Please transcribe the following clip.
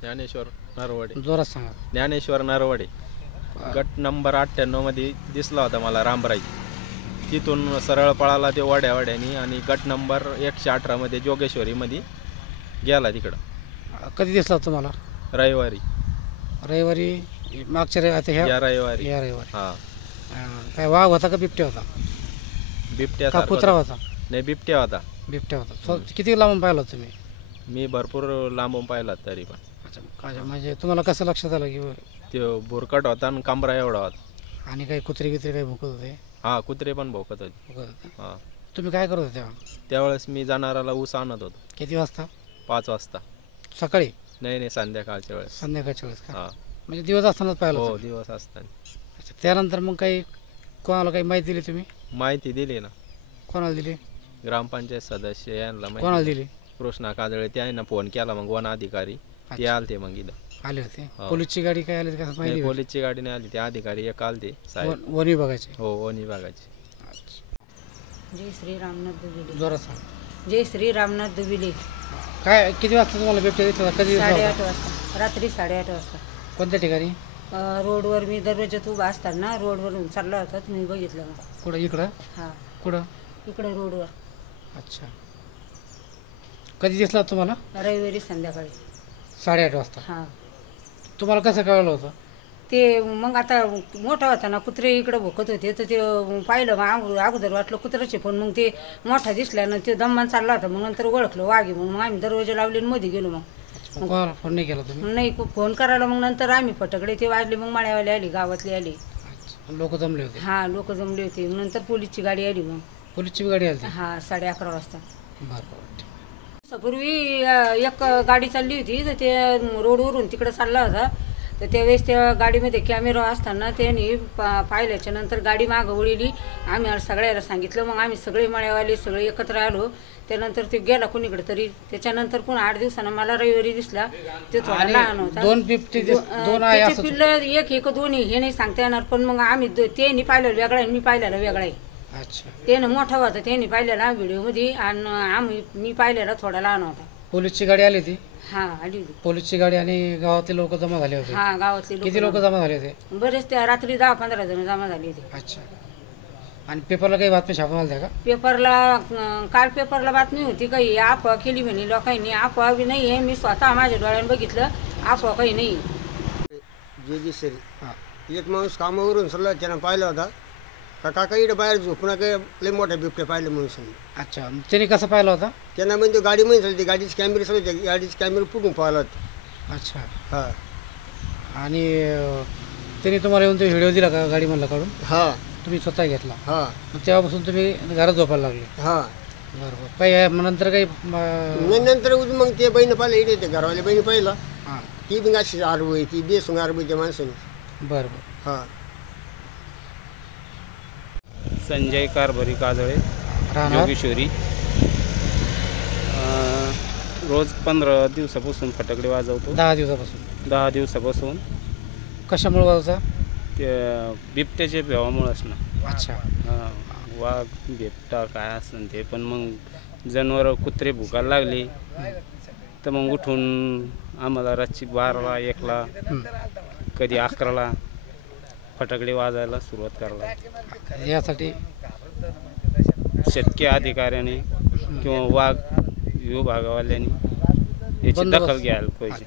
ज्ञानेश्वर नरवडे. जोरात सांगा. ज्ञानेश्वर नरवडे. गट नंबर 98 मध्ये दिसला होता मला रामराई. तिथून सरळ पळाला ते वाड्यावाड्यानी आणि गट नंबर 118 मध्ये जोगेश्वरीमध्ये गेला तिकडं. कधी दिसला तुम्हाला? रविवारी. रविवारी मागच्या आता या रविवारी. या रविवारी. हां. काय वाघ होता का बिबट्या होता? बिबट्या का कुत्रा होता? नाही, बिबट्या होता. बिबट्या होता. किती लांबून पाहिला तुम्ही? मी भरपूर लांबून पाहिला तरी पण. अच्छा, म्हणजे तुम्हाला कसं लक्षात आलं की तो भुरकट होता आणि कमरा एवढा होता. आणि काही कुत्रे गित्रे काही भुकत होते? हां, कुत्रे पण भोकत होते. हां. तुम्ही काय करत होते तेव्हा? त्यावेळेस मी जनावराला ऊस आणत होतो. किती वाजता? 5 वाजता. सकाळी? नाही, संध्याकाळच्या वेळेस. संध्याकाळच्या वेळेस का? हां. म्हणजे दिवस असतानाच पाहिलं? हो, दिवस असताना. अच्छा, त्यानंतर मग काही कोणाला काही माहिती दिली तुम्ही? माहिती दिली ना. कोणाला दिली? ग्रामपंचायत सदस्य यांना कोणाला दिली? कृष्णा काजळे. त्यांना फोन केला मग वन अधिकारी ते आलते मग इथं आले होते. पोलीसची गाडी काय आली का माहिती? पोलीसची गाडी नाही आली. ते अधिकारी एक आलते साहेब. वन विभागाचे? हो, वन विभागाचे. जय श्री रामनाथ दुबिले. जोरात सांग. जय श्री रामनाथ दुबिले. काय किती वाजता तुम्हाला बिबट्या दिसला? कधी दिसला? 8:30 वाजता. रात्री 8:30 वाजता. कोणत्या ठिकाणी? रोडवर मी दरवाजात उभा असताना रोडवरून चालला होता मी बघितलं. कुठं? इकडं? हां, कुठं? इकडे रोडवर. अच्छा, कधी दिसला तुम्हाला? रविवारी संध्याकाळी 8:30 वाजता. हां. तुम्हाला कसं कळलं होतं? ते मग आता मोठा होता ना, कुत्रे इकडे भोकत होते तर ते पाहिलं. मग अगोदर वाटलं कुत्र्याचे, पण मग ते मोठा दिसल्यानं ते दम्मान चालला होता. मग नंतर ओळखलं वाघी. मग आम्ही दरवाजा लावले आणि मध्ये गेलो. मग कोणाला फोन नाही केला तुम्ही? नाही, फोन करायला. मग नंतर आम्ही फटकडे ते वाजले. मग माळ्यावाले आली, गावातली आली. लोक जमले होते? हां, लोक जमले होते. नंतर पोलीसची गाडी आली. मग पोलीसची गाडी आली? हां, 11:30 वाजता. बरं. पूर्वी एक गाडी चालली होती तर ते रोडवरून तिकडे चालला होता. तर त्यावेळेस त्या गाडीमध्ये कॅमेरा असताना त्यांनी पाहिल्याच्या नंतर गाडी मागं वळली. आम्ही सगळ्याला सांगितलं. मग आम्ही सगळे मळ्यावाले सगळे एकत्र आलो. त्यानंतर ते गेला कोणीकडे तरी. त्याच्यानंतर पुन्हा 8 दिवसानं मला रविवारी दिसला. ते थोडा लहान होता. 2 बिबटे? 2 आहे असं? पिल्लं एक दोन्ही हे नाही सांगता येणार. पण मग आम्ही त्यांनी पाहिलेलं वेगळं आहे, मी पाहिलेलं वेगळं आहे. अच्छा. त्यानं मोठा होता, त्यांनी पाहिलेला व्हिडिओमध्ये, आणि मी पाहिलेला थोडा लहान होता. पोलीसची गाडी आली होती? हां, आली होती पोलीसची गाडी. आणि गावातले लोक जमा झाले होते? हां, गावातले लोक. किती लोक जमा झाले होते? बरेच. त्या रात्री 10-15 जण जमा झाले होते. अच्छा. आणि पेपरला काही बातमी छापून आल्या का? पेपरला काल पेपरला बातमी होती काही अफवा केली म्हणे लोकांनी. अफवा बी नाही आहे. मी स्वतः माझ्या डोळ्यानं बघितलं. अफवा काही नाही. जोगेश्वरी. एक माणूस कामावरून सल्ला त्यानं पाहिला होता का काका इकडे बाहेर झोपून काही लय मोठ्या बिबट्या पाहिलं म्हणून. अच्छा, त्याने कसं पाहिलं होता? त्यांना म्हणजे गाडी मध्ये चालते, गाडीचे कॅमेरे सगळे, गाडीचे कॅमेरे पुढून पाहिला होता. अच्छा. हां. आणि त्याने तुम्हाला येऊन तो व्हिडिओ दिला का गाडीमधला काढून? हां. तुम्ही स्वतः घेतला? हां. मग तेव्हापासून तुम्ही घरात झोपायला लागले? हां. बरोबर. काही नंतर काही नंतर मग ते बहिणी पाहिलं इकडे, ते घरवाले बहिणी पाहिलं. हां. ती बी अशी आरबोई, ती बेसून आरबोई त्या माणसाने. बरं बरं. हां. संजय कारभारी काजळे, जोगेश्वरी. रोज 15 दिवसापासून फटाकडे वाजवतो. 10 दिवसापासून? 10 दिवसापासून. कशामुळे वाजवता? ते बिबट्याच्या भेवामुळंच ना. अच्छा. हां, वाघ बिबटा काय असेल ते. पण मग जनावरं कुत्रे भुकायला लागले तर मग उठून आम्हाला रात्री 12ला 1ला कधी 11ला फटाकडे वाजायला सुरुवात करायला. यासाठी शक्य अधिकाऱ्याने किंवा वाघ विभागावाल्यांनी याची दखल घ्यायला पाहिजे.